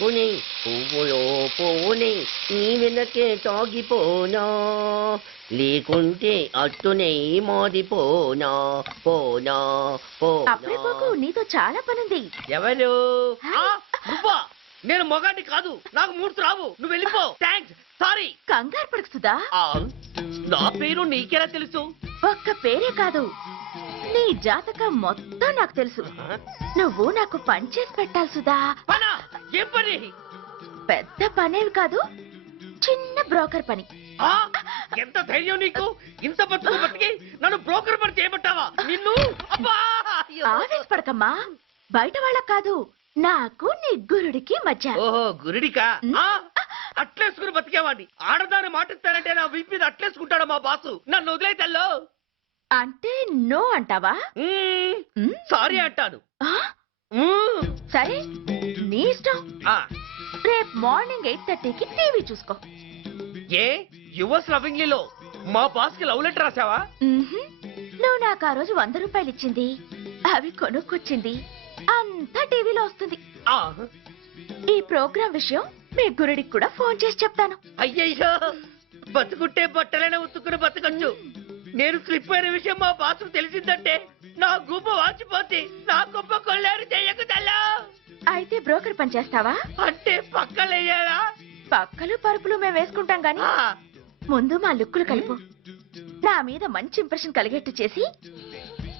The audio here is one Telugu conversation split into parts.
ఆకుని పువ్వులో పువ్వుని నీ వెనకే తాగిపోనా లేకుంటే అట్టునే మోదిపోనా పోనా అప్పుడే పోనా. పోకు, నీతో చాలా పనుంది. ఎవరు? నువ్వా? నేను మొగాన్ని కాదు, నాకు మూర్తి రావు. నువ్వు వెళ్ళిపో. Thanks, sorry. కంగారు పడకు సుధా. నా పేరు నీకెలా తెలుసు? ఒక్క పేరే కాదు, నీ జాతకం మొత్తం నాకు తెలుసు. నువ్వు నాకు పని చేసి పెట్టాలి సుధా. పనా? ఏం పని? పెద్ద పనేవి కాదు, చిన్న బ్రోకర్ పని. ఎంత ధైర్యం నీకు? ఇంత బతికి నన్ను బ్రోకర్ పని చేయబట్టావా? నిన్ను అబ్బా! ఆవేశపడకమ్మా, బయట వాళ్ళకు కాదు, నాకు నీ గురుడికి మధ్య. ఓహో, గురుడికా? అట్లేసుకుని బతికేవాడిని. ఆడదాన్ని మాటిస్తానంటే నా వీపు మీద అట్లేసుకుంటాడు మా బాసు. నన్ను వదిలేతల్లో. అంటే నో అంటావా? సారీ అంటాను. సరే, నీ ఇష్టం. రేపు మార్నింగ్ 8:30కి టీవీ చూసుకో. ఏ యువర్స్ లవింగ్లీలో మా బాస్ కి లవ్ లెటర్ రాసావా? నువ్వు నాకు ఆ రోజు 100 రూపాయలు ఇచ్చింది, అవి కొనుక్కొచ్చింది అంతా టీవీలో వస్తుంది. ఈ ప్రోగ్రాం విషయం మీ గురుడికి కూడా ఫోన్ చేసి చెప్తాను. అయ్యయ్యో, బతుకుంటే బట్టలైనా ఉత్తుకుని బతకచ్చు. నేను స్లిప్ అయిన విషయం మా బాసు తెలిసిందంటే నా గుబ్బ వాచిపోతే నా గొప్ప కొల్లారు చెయ్యకు తల్లా. అయితే బ్రోకర్ పని చేస్తావా? అంటే పక్కలేయాలా? పక్కలు పరుపులు మేము వేసుకుంటాం గాని ముందు మా లుక్కులు కలుపు. నా మీద మంచి ఇంప్రెషన్ కలిగేట్టు చేసి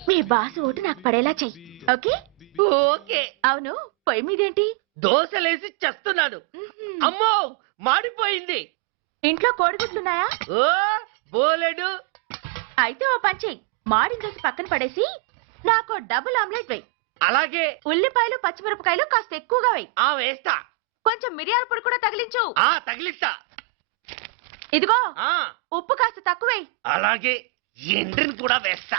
మీ బాసు ఓటు నాకు పడేలా చెయ్యి. ఓకే? ఓకే. అవును, పొయ్యి మీదేంటి? దోశలేసి చేస్తున్నాను. అమ్మో, మాడిపోయింది. ఇంట్లో కోడిగుడ్లున్నాయా? ఓ బోలెడు. అయితే ఓ పని చెయ్యి, మాడిన దోశ పక్కన పడేసి నాకు డబుల్ ఆమ్లెట్ వేయి. అలాగే. ఉల్లిపాయలు పచ్చిమిరపకాయలు కాస్త ఎక్కువగా వేయి. వేస్తా. కొంచెం మిరియాల పొడి కూడా తగిలించు. తగిలిస్తా. ఇదిగో ఉప్పు కాస్త తక్కువే. అలాగే. ఎండ్రిని కూడా వేస్తా.